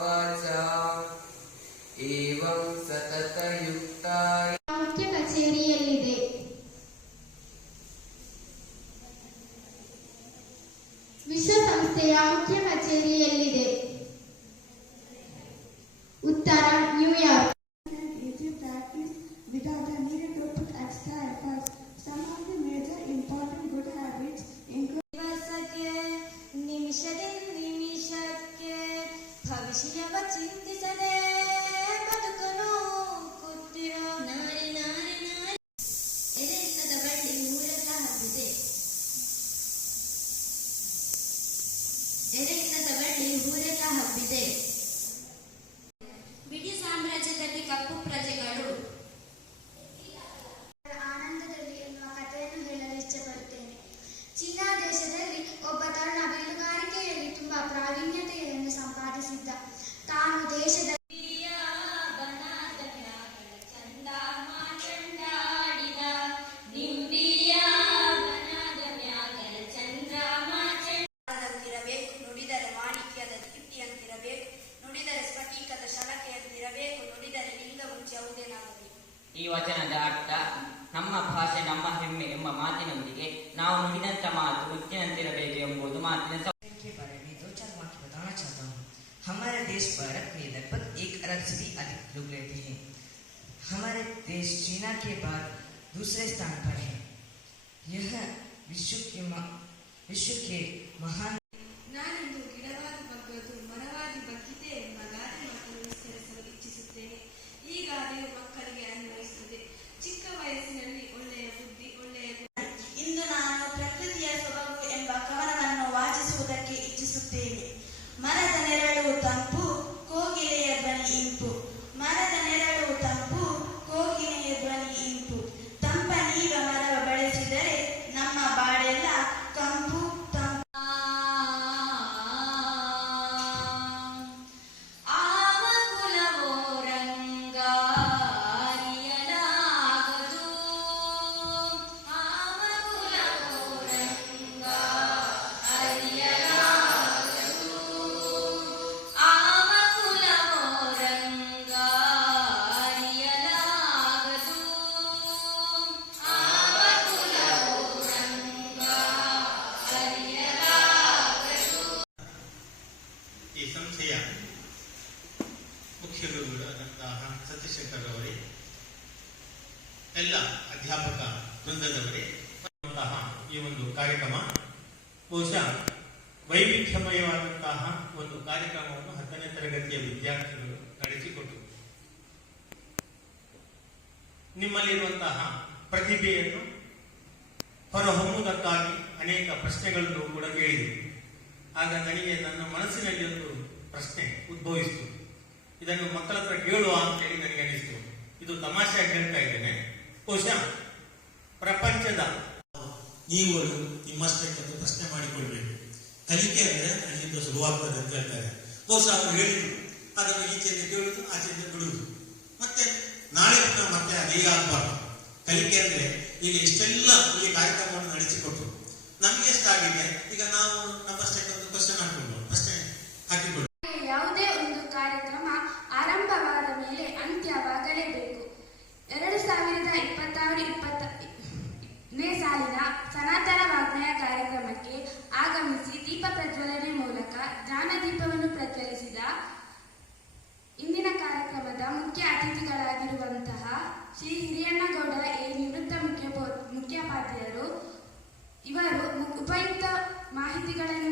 ವಾಚಾ ಏವಂ ಸತತ ಯುಕ್ತಾಯ ಮುಖ್ಯ ಕಚೇರಿಯಲ್ಲಿದೆ ವಿಶ್ವಸಂಸ್ಥೆಯ ಮುಖ್ಯ ಕಚೇರಿಯಲ್ಲಿದೆ. ಊರೆಲ್ಲ ಹಬ್ಬಿದೆ. ಈ ವಚನದ ಅರ್ಥ ನಮ್ಮ ಭಾಷೆ ನಮ್ಮ ಹೆಮ್ಮೆ ಎಂಬ ಮಾತಿನೊಂದಿಗೆ ನಾವು ನುಡಿದಂತ ಮಾತು ಮುತ್ತಿನಂತಿರಬೇಕು ಎಂಬುದು ಮಾತಿನ ಸ- के बारे में दो चार बात बताना चाहता हूँ हमारे देश भारत में लगभग एक अरब से भी अधिक लोग रहते हैं हमारे देश चीना के बाद दूसरे स्थान पर है यह विश्व के म- विश्व के महान ಮರದ ನೆರಳು ತಂಪು ಸಂಸ್ಥೆಯ ಮುಖ್ಯ ಗುರುಗಳಾದಂತಹ ಸತ್ಯಶಂಕರ್ ಅವರೇ ಎಲ್ಲ ಅಧ್ಯಾಪಕ ವೃಂದದವರೇ ಈ ಒಂದು ಕಾರ್ಯಕ್ರಮ, ಬಹುಶಃ ವೈವಿಧ್ಯಮಯವಾದಂತಹ ಒಂದು ಕಾರ್ಯಕ್ರಮವನ್ನು ಹತ್ತನೇ ತರಗತಿಯ ವಿದ್ಯಾರ್ಥಿಗಳು ನಡೆಸಿಕೊಟ್ಟರು ನಿಮ್ಮಲ್ಲಿರುವಂತಹ ಪ್ರತಿಭೆಯನ್ನು ಹೊರಹೊಮ್ಮುವುದಕ್ಕಾಗಿ ಅನೇಕ ಪ್ರಶ್ನೆಗಳನ್ನು ಕೂಡ ಕೇಳಿದೆ. ಆಗ ನನಗೆ ನನ್ನ ಮನಸ್ಸಿನಲ್ಲಿ ಪ್ರಶ್ನೆ, ಉದ್ಭವಿಸ್ತು. ಇದನ್ನು ಮಕ್ಕಳ ಹತ್ರ ಕೇಳುವ ಅಂತೇಳಿ ನನಗೆ ಅನಿಸ್ತು. ಇದು ತಮಾಷೆಯಾಗಿ ಹೇಳ್ತಾ ಇದ್ದೇನೆ. ಬಹುಶಃ ಪ್ರಪಂಚದ ನೀವುಗಳು ನಿಮ್ಮಷ್ಟಕ್ಕೆ ಒಂದು ಪ್ರಶ್ನೆ ಮಾಡಿಕೊಳ್ಬೇಕು. ಕಲಿಕೆ ಅಂದ್ರೆ ಅಲ್ಲಿಂದ ಶುರುವಾಗ್ತದೆ ಅಂತ ಹೇಳ್ತಾರೆ. ಬಹುಶಃ ಅವರು ಹೇಳಿದ್ರು. ಅದನ್ನು ಈಚೆಯಿಂದ ಕೇಳುದು ಆಚೆಯಿಂದ ಬಿಡುವುದು. ಮತ್ತೆ ನಾಳೆ ಮತ್ತೆ ಅದೇ ಆಗಬಾರ್ದು. ಕಲಿಕೆ ಅಂದ್ರೆ ಈಗ ಇಷ್ಟೆಲ್ಲ ಈ ಕಾರ್ಯಕ್ರಮವನ್ನು ನಡೆಸಿಕೊಟ್ರು. ನಮ್ಗೆ ಎಷ್ಟಾಗಿದೆ? ಈಗ ನಾವು ನಮ್ಮಷ್ಟಕ್ಕೆ ಒಂದು ಕ್ವಶನ್ ಹಾಕೊಂಡು ಪ್ರಶ್ನೆ ಹಾಕಿಕೊಳ್ಳಿ ಶ್ರೀ ಹಿರಿಯಣ್ಣಗೌಡರ ಎ ನಿವೃತ್ತ ಮುಖ್ಯ ಮುಖ್ಯೋಪಾಧ್ಯಾಯರು ಇವರು ಉಪಯುಕ್ತ ಮಾಹಿತಿಗಳನ್ನು